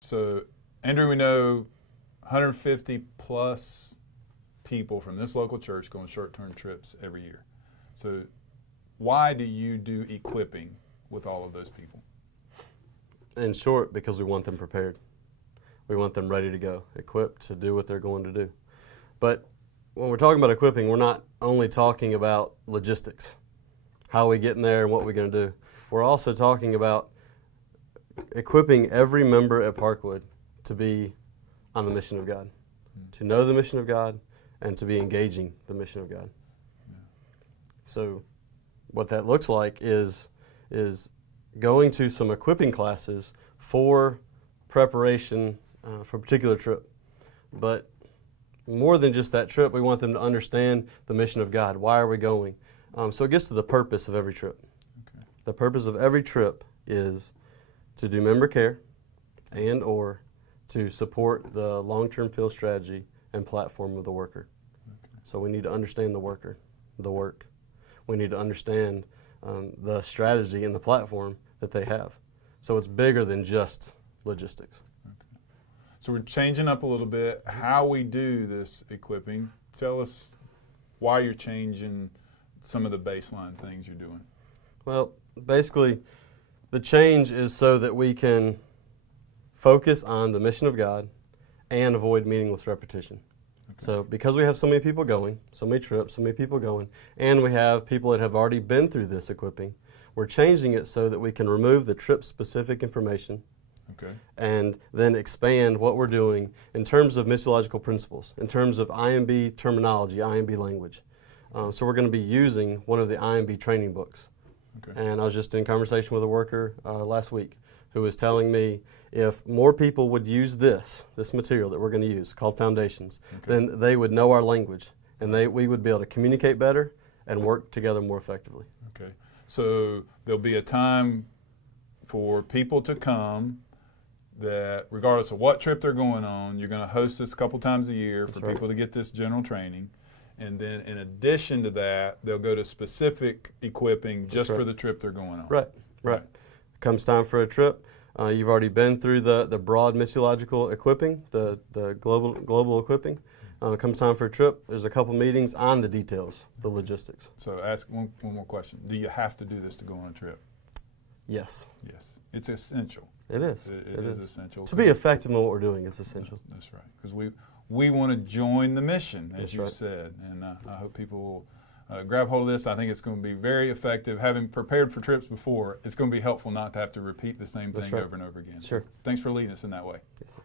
So, Andrew, we know 150 plus people from this local church go on short-term trips every year. So, why do you do equipping with all of those people? In short, because we want them prepared. We want them ready to go, equipped to do what they're going to do. But when we're talking about equipping, we're not only talking about logistics, how we get in there and what we're going to do. We're also talking about equipping every member at Parkwood to be on the mission of God, to know the mission of God, and to be engaging the mission of God. Yeah. So what that looks like is going to some equipping classes for preparation for a particular trip. But more than just that trip, we want them to understand the mission of God. Why are we going? So it gets to the purpose of every trip. Okay. The purpose of every trip is to do member care and or to support the long-term field strategy and platform of the worker. Okay. So we need to understand the worker, the work. We need to understand the strategy and the platform that they have. So it's bigger than just logistics. Okay. So we're changing up a little bit how we do this equipping. Tell us why you're changing some of the baseline things you're doing. Well, basically, the change is so that we can focus on the mission of God and avoid meaningless repetition. Okay. So because we have so many people going, so many trips, so many people going, and we have people that have already been through this equipping, we're changing it so that we can remove the trip-specific information Okay. and then expand what we're doing in terms of missiological principles, in terms of IMB terminology, IMB language. So we're going to be using one of the IMB training books. Okay. And I was just in conversation with a worker last week who was telling me if more people would use this material that we're going to use called Foundations, Okay. then they would know our language and we would be able to communicate better and work together more effectively. Okay. So there'll be a time for people to come that regardless of what trip they're going on, you're going to host this a couple times a year for people to get this general training. And then in addition to that, they'll go to specific equipping just for the trip they're going on. Right. Comes time for a trip. You've already been through the broad missiological equipping, the global equipping. Comes time for a trip. There's a couple meetings on the details, the logistics. So ask one more question. Do you have to do this to go on a trip? Yes. Yes. It's essential. It is. It is essential. To be effective in what we're doing, it's essential. That's right. Because we want to join the mission, as That's you right. said. And I hope people will grab hold of this. I think it's going to be very effective. Having prepared for trips before, it's going to be helpful not to have to repeat the same That's thing right. over and over again. Sure. Thanks for leading us in that way. Yes, sir.